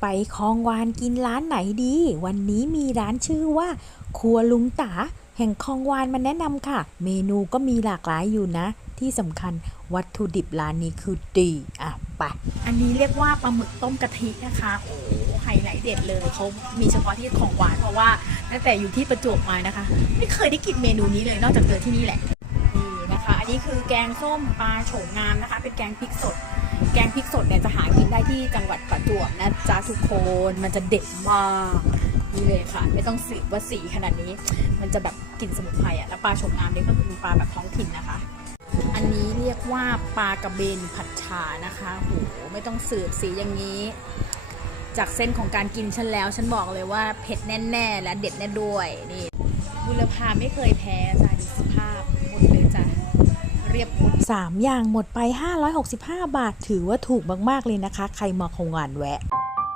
ไปคลองวานกินร้านไหนดี วันนี้มีร้านชื่อว่า ครัวลุงตาแห่งคลองวานมาแนะนำค่ะ เมนูก็มีหลากหลายอยู่นะ ที่สำคัญวัตถุดิบร้านนี้คือดีอะไปอันนี้เรียกว่าปลาหมึกต้มกะทินะคะโอ้โหไฮไลท์เด็ดเลยเขามีเฉพาะที่ของหวานเพราะว่าตั้งแต่อยู่ที่ประจวบมานะคะ ไม่เคยได้กินเมนูนี้เลยนอกจากเจอที่นี่แหละนี่นะคะ อันนี้คือแกงส้มปลาโฉมงามนะคะ เป็นแกงพริกสด แกงพริกสดเนี่ยจะหากินได้ที่จังหวัดประจวบนะจ๊ะทุกคนมันจะเด็ดมากนี่เลยค่ะ ไม่ต้องสืบว่าสีขนาดนี้ มันจะแบบกลิ่นสมุนไพรอะแล้วปลาโฉมงามนี่ก็คือปลาแบบท้องถิ่นนะคะ อันนี้เรียกว่าปลากระเบนผัดฉานะคะโหไม่ต้องสืบสีอย่างนี้ จากเส้นของการกินฉันแล้ว ฉันบอกเลยว่าเผ็ดแน่ ๆ และเด็ดแน่ด้วยนี่บุรพาไม่เคยแพ้จ้ะดูสภาพหมดเลย 3 อย่างหมดไป 565 บาท ถือว่าถูกมาก ๆ เลยนะคะ ใครมาคงงานแวะ